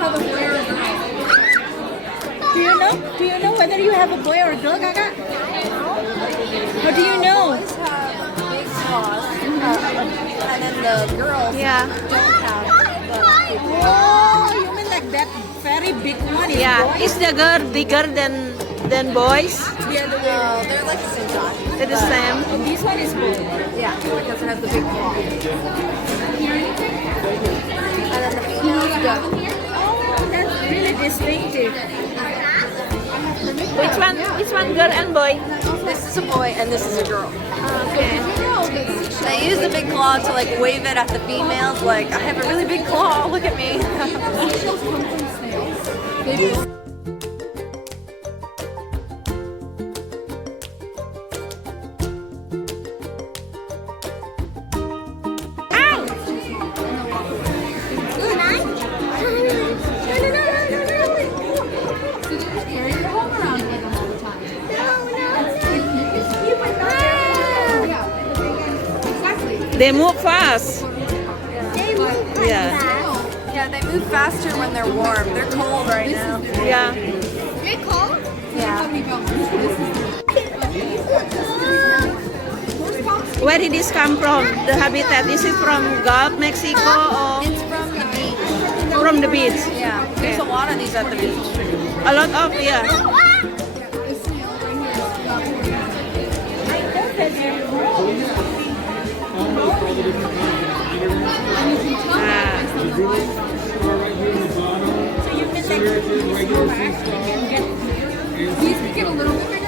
have a boy or a girl? Do you know? Do you know whether you have a boy or a girl, Gaga? How do you know? Boys have big claws, and then the girls Yeah. don't have the big Oh, you mean like that very big one is Yeah. boy? Is the girl bigger than boys? The other way. No, they're like the same size. They're the same. Oh, this one is boy. Yeah, because it has the big claw. And then the females don't. Oh, that's really distinctive. Which one girl and boy? This is a boy and this is a girl. Okay. They use the big claw to like wave it at the females, like I have a really big claw. Look at me. They move fast. Yeah. Yeah, they move faster when they're warm. They're cold right now. Yeah. Yeah. Where did this come from? The habitat? Is it from Gulf Mexico or It's from the beach. from the beach? Yeah. There's a lot of these at the beach. A lot of, yeah. Ah. So you mean like these can get a little bit